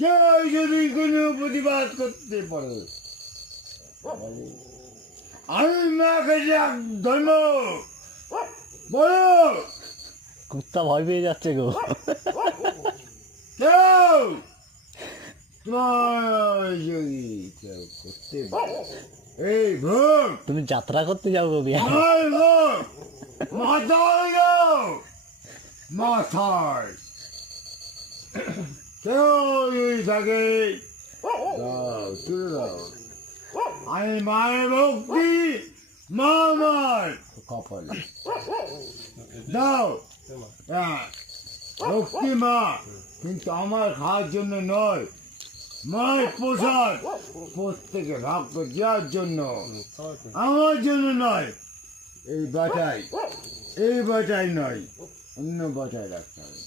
কেউ যদি কোনো প্রতিবাদ করতে পারে আমি মাকে ধর্ম বলো কুত্তা ভয় পেয়ে যাচ্ছে গো। কেউ তোমার যদি কেউ করতে পারে এই ভোগ তুমি যাত্রা করতে যাও গো বিয়া। মাথায় যাও মাথায় কেউ যদি থাকে দাও তুলে দাও আমি মায়ের ভক্তি মা আমার কপালে দাও ভক্তি মা কিন্তু আমার খাওয়ার জন্য নয় মায়ের প্রসাদ প্রত্যেকে ভাগ করে দেওয়ার জন্য আমার জন্য নয় এই বাটাই নয় অন্য বাটায় রাখতে হবে।